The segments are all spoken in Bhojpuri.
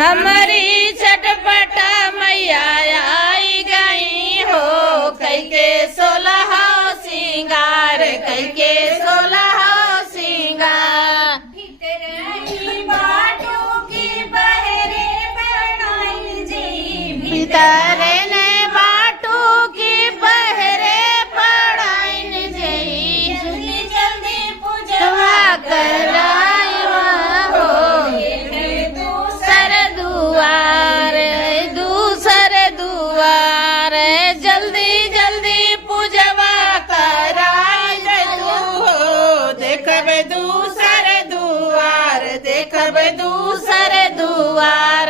हमारी चटपटा मैया आई गई हो, कई के 16 सिंगार, कई के 16 सिंगार। बाटों की बहरे बनाई जी, भीतर ने बाटू की बहरे पढ़ाइन जई, जल्दी जल्दी पूजवा कराई हो, दूसर दुआर, दूसर दुआर, जल्दी जल्दी पूजवा कराई हो, देखब दूसर दुआर, देखब दूसर दुआर।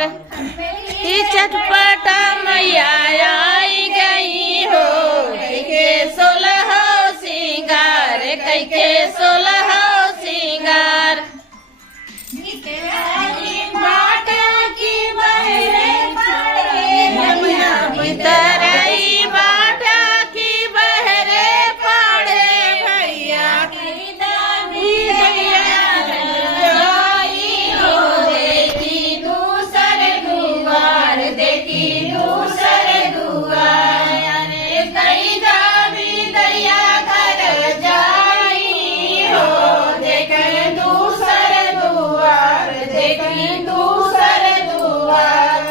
ई चटपटा मैया आई गई हो, कई के 16 सिंगार, कई के 16 सिंगार। बाटा की बहरे भीतर आई बाटा की बहरे पड़े भैया, आई हो, देखी दूसर दुआर, देखी दूसर दुआर। कई दावी दैया घर जाई हो, देख दूसर दुआर, देखी दूसर दुआर।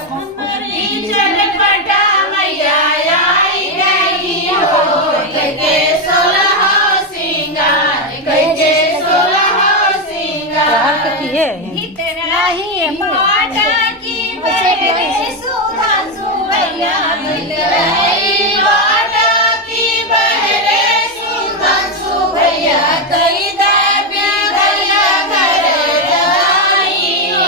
चटपटा मैया आई गई हो, कई के 16 सिंगार, कई के 16 सिंगार। बाटा की बहरे सुधा सुभैया, बाटा की बहरे सुधांशु भैया, कई दावी दैया घर जाई हो,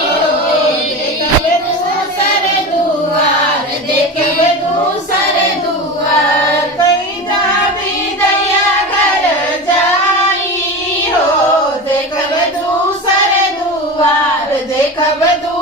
देखब दूसर दुआर, देखब दूसर दुआर। कई दावी दैया घर जाई हो, देखब दूसर दुआर, देखब दूसर